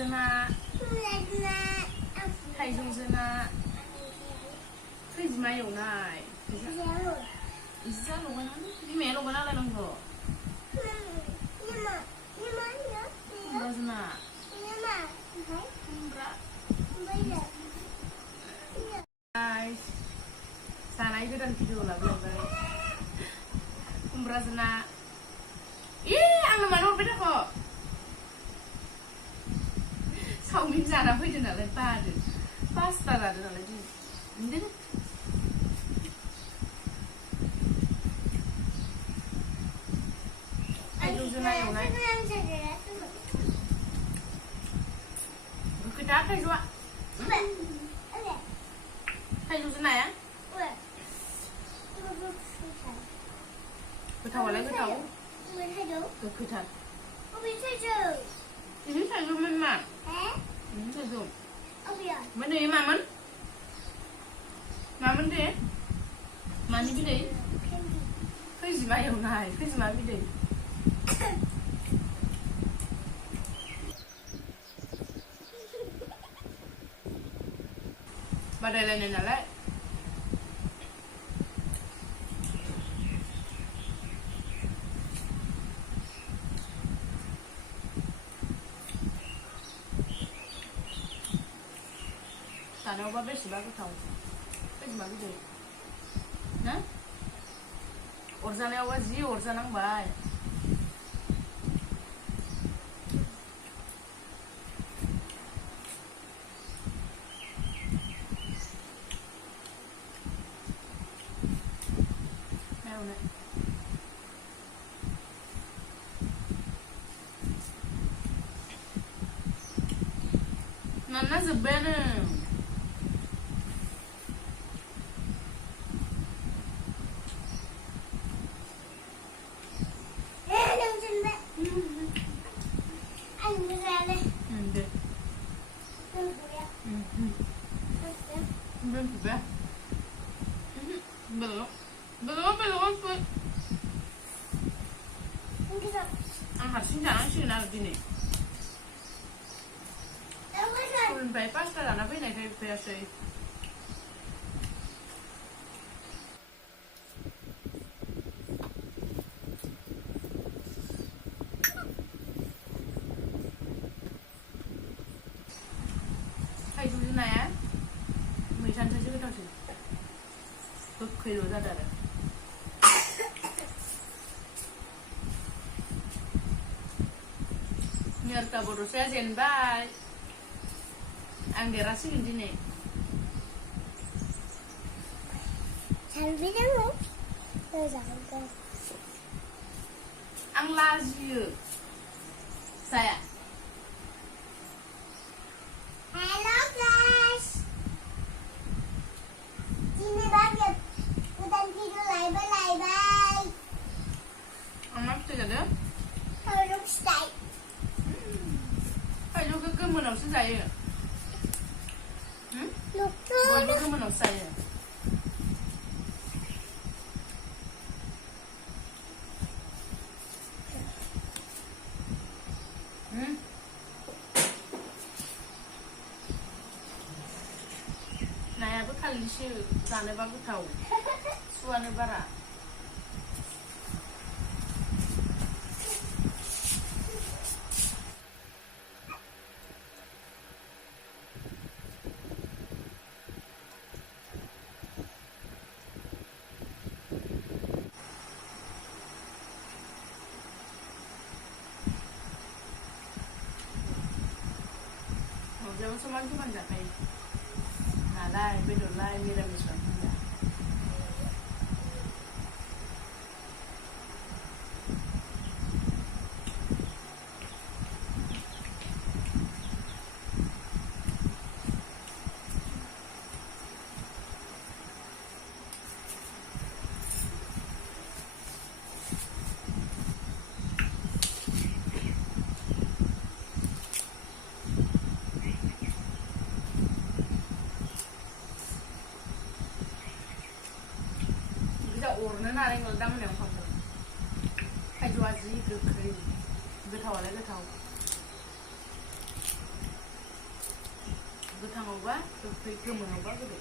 जोना थाइजौजों ना खैजिमा एवनाय इसे लगायनानै बिमाया लगायना लायनांगौ खुमब्राजों ना खुमब्रा जानाय गोदान भिडिअ लाबोलायबाय खुमब्राजों ना आंनो मानो हरबाय थाख' चावमिन जाना फैदो नालाय बादो पास्ता जादो नालाय दिनै थाइजौजों ना एवनाय गोखैथा थाइजौआ थाइजौजों नाया गोथावालाय गोथाव गोखैथार ini थाइजौ मा ini थाइजौ mana ya maman maman deh mani biदै खैजिमा एवनाय खैजिमा बिदै बादायलायनाय नालाय जानायावबा बेसेबा गोथाव खैजिमा बिदै ना अरजानायावबा जि अरजानांबाय Mana sebenarnya belum hasilnya jangan sih nak gini Sampai pasta dan apa ini kayak biasa. थाइजौजों नाया मैथानिफ्रायसो गोथावसिन गोखैल' जादों आरो Nyerta borosnya jenbay ang dirasin din eh. Sabi na mo. Ang lazio. Saya. Hello guys. Sini banget. Udah tidur bye. Ang nafsu kada? Harus stay. Ay, lugar ka mo na sa saya. Look. Boleh ka mo na saya. नायाबो खालिसो जानोबा गोथाव सुवानो बारा Jangan cuma jakai nalai bedolai mira misal orna naring ngaldam yang kamu kayak juazi ke kering getawalnya getau गोथाङावबा गोखै गोमोनावबा गोदै